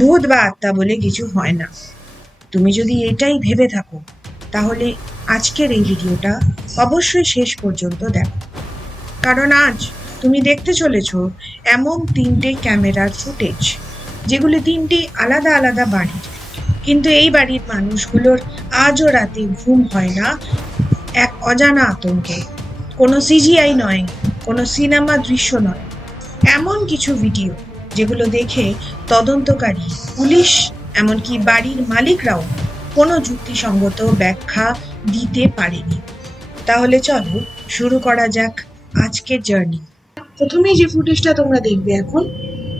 ভূত বা আত্মা বলে কিছু হয় না। তুমি যদি এটাই ভেবে থাকো, তাহলে আজকের এই ভিডিওটা অবশ্যই শেষ পর্যন্ত দেখো, কারণ আজ তুমি দেখতে চলেছ এমন 3টে ক্যামেরার ফুটেজ, যেগুলি 3টি আলাদা আলাদা বাড়ির। কিন্তু এই বাড়ির মানুষগুলোর আজও রাতে ঘুম হয় না এক অজানা আতঙ্কে। কোনো সিজিআই নয়, কোনো সিনেমা দৃশ্য নয়, এমন কিছু ভিডিও যেগুলো দেখে তদন্তকারী, পুলিশ, এমনকি বাড়ির মালিকরাও কোনো যুক্তিসঙ্গত ব্যাখ্যা দিতে পারেনি। তাহলে চলো শুরু করা যাক আজকের জার্নি। প্রথমেই যে ফুটেজটা তোমরা দেখবে এখন,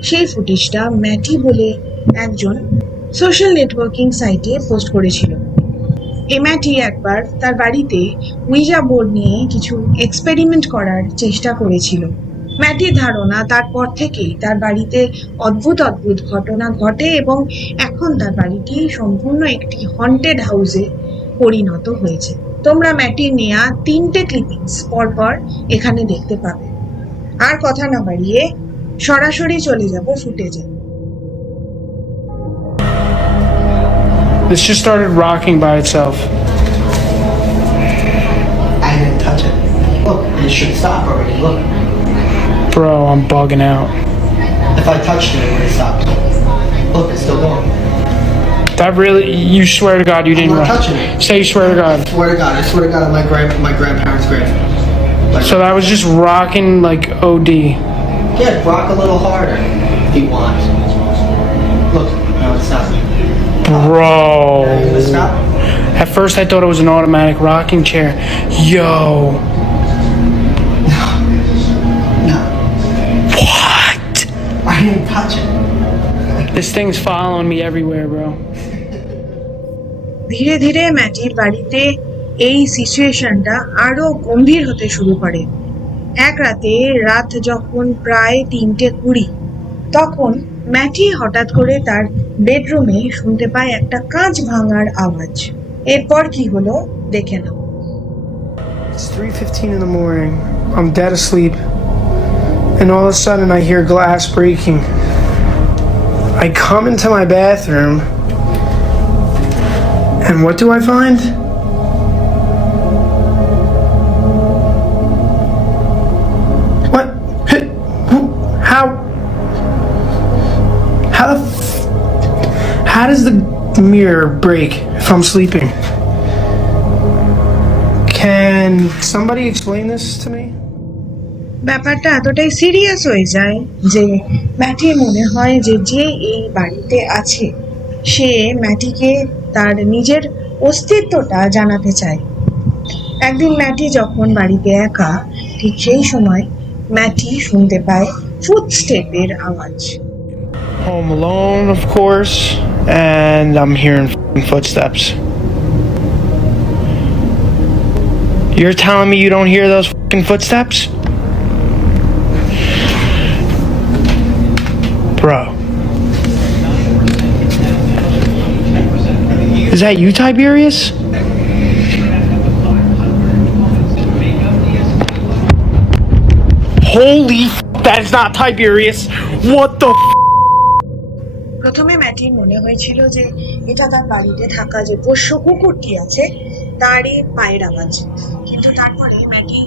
সেই ফুটেজটা ম্যাটি বলে একজন সোশ্যাল নেটওয়ার্কিং সাইটে পোস্ট করেছিল। ম্যাটি একবার তার বাড়িতে উইজা বোর্ড নিয়ে কিছু এক্সপেরিমেন্ট করার চেষ্টা করেছিল। ম্যাটির ধারণা তারপর থেকেই তার বাড়িতে অদ্ভুত অদ্ভুত ঘটনা ঘটে এবং এখন তার বাড়িটি সম্পূর্ণ একটি হন্টেড হাউসে পরিণত হয়েছে। তোমরা ম্যাটির নেয়া 3টে ক্লিপিংস পরপর এখানে দেখতে পাবে। আর কথা না বাড়িয়ে সরাসরি চলে যাব ফুটেজে। This just started rocking by itself. I didn't touch it. Look, it should stop already. Look. Bro, I'm bugging out. If I touched it, it would have stopped. Look, it's still going. That really, you swear to God you didn't I'm not rock. touching it. Say you swear to God. I swear to God, on my grandparents' grave. Like, So that was just rocking like OD. yeah, rock a little harder if you want. Look, now it's stopping. Bro. Are you gonna stop? At first I thought it was an automatic rocking chair. Yo. No, What? I didn't touch it. This thing's following me everywhere, bro. ধীরে ধীরে ম্যাটির বাড়িতে এই সিচুয়েশনটা আরো গম্ভীর হতে শুরু করে। এক রাতে, রাত যখন প্রায় 3:20, তখন ম্যাটি হঠাৎ করে তার বেডরুমে শুনতে পায় একটা কাঁচ ভাঙার আওয়াজ। এরপর কি হলো দেখে নাও। It's 3:15 in the morning. I'm dead asleep. And all of a sudden I hear glass breaking. I come into my bathroom. And what do I find? What? How? How does the mirror break if I'm sleeping? Can somebody explain this to me? ব্যাপারটা এতটাই সিরিয়াস হয়ে যায় যে ম্যাটির মনে হয় যে যে এই বাড়িতে আছে সে ম্যাটিকে তার নিজের অস্তিত্বটা জানাতে চায়। একদিন ম্যাটি যখন বাড়িতে একা, ঠিক সেই সময় ম্যাটি শুনতে পায় ফুটস্টেপের আওয়াজ। Home alone, of course, and I'm hearing footsteps. You're telling me you don't hear those footsteps? Bro. Is that you, Tiberius? Holy that is not Tiberius. What the প্রথমে ম্যাটির মনে হয়েছিল যে এটা তার বাড়িতে থাকা যে পোষ্য কুকুরটি আছে তারই পায়ের আওয়াজ, কিন্তু তারপরে ম্যাটি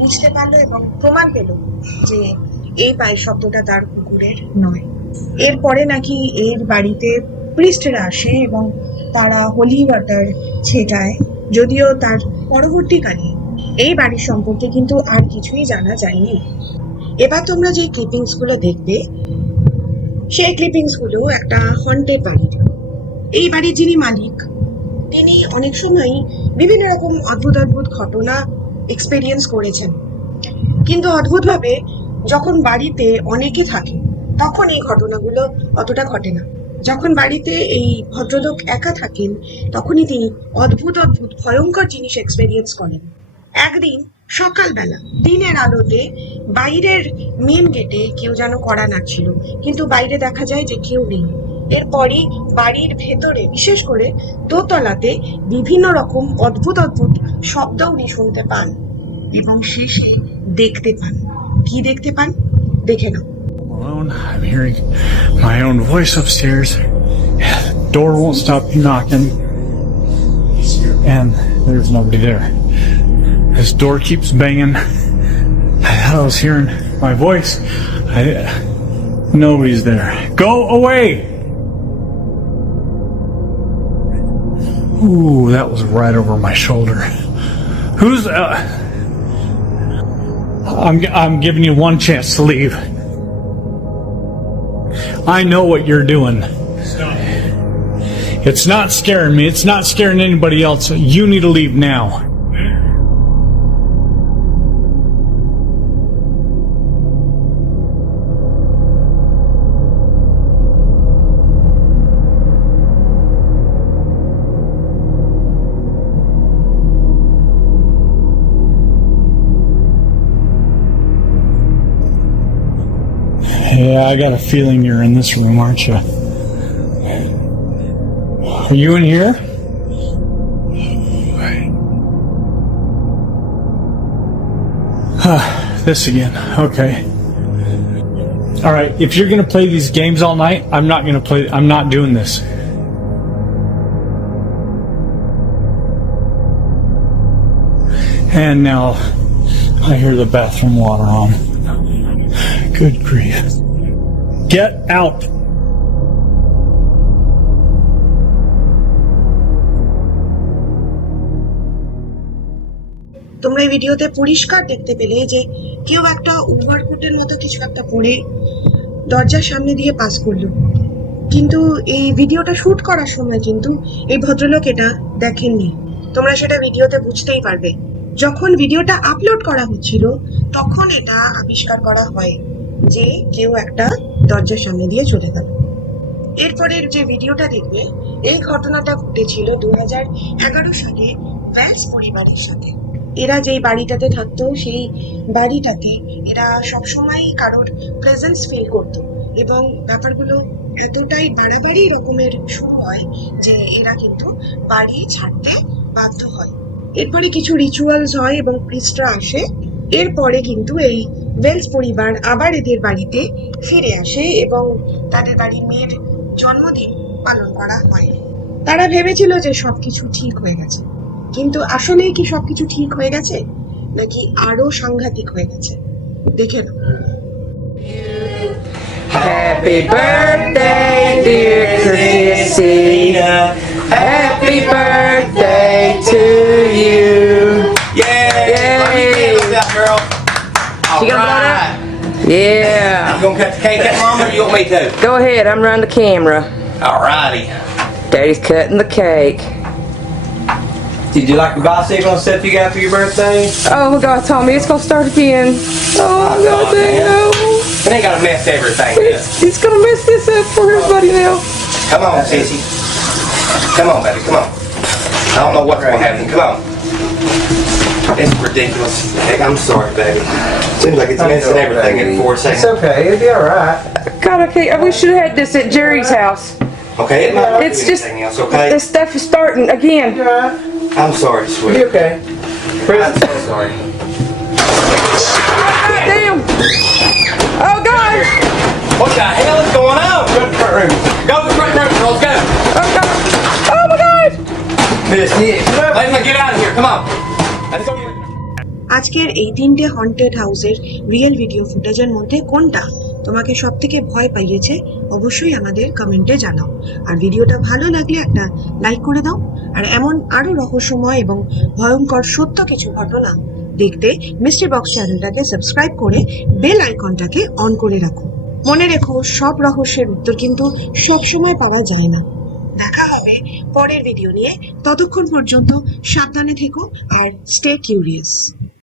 বুঝতে পারলো এবং প্রমাণ পেল যে এই পায়ের শব্দটা তার কুকুরের নয়। এরপরে নাকি এর বাড়িতে প্রিস্টরা আসে এবং তারা হোলি ওয়াটার ছেটায়, যদিও তার পরবর্তীকালে এই বাড়ির সম্পর্কে কিন্তু আর কিছুই জানা যায়নি। এবার তোমরা যে ক্লিপিংস গুলো দেখবে, সেই ক্লিপিংস গুলো একটা হন্টেড বাড়ির। এই বাড়ির যিনি মালিক, তিনি অনেক সময় বিভিন্ন রকম অদ্ভুত অদ্ভুত ঘটনা এক্সপেরিয়েন্স করেছেন, কিন্তু অদ্ভুতভাবে যখন বাড়িতে অনেকে থাকে তখন এই ঘটনাগুলো অতটা ঘটে না। যখন বাড়িতে এই ভদ্রলোক একা থাকেন তখনই তিনি অদ্ভুত অদ্ভুত ভয়ঙ্কর জিনিস এক্সপেরিয়েন্স করেন। একদিন সকালবেলা দিনের আলোতে বাইরের মেন গেটে কেউ যেন কড়া নাড়ছিল, কিন্তু বাইরে দেখা যায় যে কেউ নেই। এরপরই বাড়ির ভেতরে, বিশেষ করে দোতলাতে বিভিন্ন রকম অদ্ভুত অদ্ভুত শব্দ উনি শুনতে পান এবং শেষে দেখতে পান। কি দেখতে পান দেখে নাও। alone. I'm hearing my own voice upstairs. Door won't stop knocking. And there's nobody there. This door keeps banging. I thought I was hearing my voice. Nobody's there. Go away! Ooh, that was right over my shoulder. Who's... I'm giving you one chance to leave. I know what you're doing. It's not scaring me. It's not scaring anybody else. You need to leave now. Yeah, I got a feeling you're in this room, aren't you? Are you in here? This again. Okay. All right. If you're gonna play these games all night, I'm not gonna play. I'm not doing this. And now I hear the bathroom water on. Good grief. Get out. তোমরা এই ভিডিওতে পরিষ্কার দেখতে পেলে যে কেউ একটা ওভারকোটের মতো কিছু একটা পরে দরজার সামনে দিয়ে পাস করলো, কিন্তু এই ভিডিওটা শুট করার সময় কিন্তু এই ভদ্রলোক এটা দেখেননি। তোমরা সেটা ভিডিওতে বুঝতেই পারবে। যখন ভিডিওটা আপলোড করা হচ্ছিল তখন এটা আবিষ্কার করা হয় যে কেউ একটা দরজার সামনে দিয়ে চলে গেল। এরপরের যে ভিডিওটা দেখবে, এই ঘটনাটা ঘটেছিল 2011 সালে ওয়েলস পরিবারের সাথে। এরা যেই বাড়িটাতে থাকতো সেই বাড়িটাতে এরা সবসময় কারোর প্রেজেন্স ফিল করতো এবং ব্যাপারগুলো এতটাই বাড়াবাড়ি রকমের শুরু হয় যে এরা কিন্তু বাড়ি ছাড়তে বাধ্য হয়। এরপরে কিছু রিচুয়ালস হয় এবং প্রিস্টরা আসে। এরপরে কিন্তু এই ওয়েলস পরিবার আবার এদের বাড়িতে ফিরে আসে এবং তাদের বাড়ির মেয়ের জন্মদিন পালন করা হয়। তারা ভেবেছিল যে সবকিছু ঠিক হয়ে গেছে, কিন্তু আসলেই কি সবকিছু ঠিক হয়ে গেছে নাকি আরো সাংঘাতিক হয়ে গেছে দেখে নাও। Happy birthday, dear Chrissy. Happy birthday to you. Yay! Let me get this out, girl. All You gonna blow it right. up? Yeah. You gonna cut the cake up, Mom, or you want me to? Go ahead, I'm running the camera. Alrighty. Daddy's cutting the cake. Did you like the bicycle and stuff you got for your birthday? Oh my God, Tommy, it's gonna start again. Oh my God, man. no. It ain't gotta mess everything up. He's gonna mess this up for everybody now. Come on, sissy. Come on, baby, come on. I don't know what's gonna happen. Come on. It's ridiculous. Heck, I'm sorry, baby. Seems like it's messing everything in 4 seconds. It's okay, it'll be alright. God, okay, we should have had this at Jerry's house. Okay, it might not It's do just anything else, okay? this stuff is starting again. You alright? I'm sorry, You sweetie. okay? I'm so sorry. God damn! Oh God! What the hell is going on? Go to the front room. Go to the front room, girls, go. Oh God! Oh my God! Miss Nick, let me get out of here. Come on. Let's go. আজকের এই 3টে হন্টেড হাউসের real video ফুটেজের মধ্যে কোনটা তোমাকে সব থেকে ভয় পাইয়েছে অবশ্যই আমাদের কমেন্টে জানাও। আর ভিডিওটা ভালো লাগলে একটা লাইক করে দাও। আর এমন আরো রহস্যময় এবং ভয়ঙ্কর সত্য কিছু ঘটনা দেখতে মিস্ট্রি বক্স চ্যানেলটাকে সাবস্ক্রাইব করে বেল আইকনটাকে অন করে রাখো। মনে রেখো, সব রহস্যের উত্তর কিন্তু সবসময় পাওয়া যায় না। দেখা হবে পরের ভিডিও নিয়ে। ততক্ষণ পর্যন্ত সাবধানে থেকো আর স্টে কিউরিয়াস।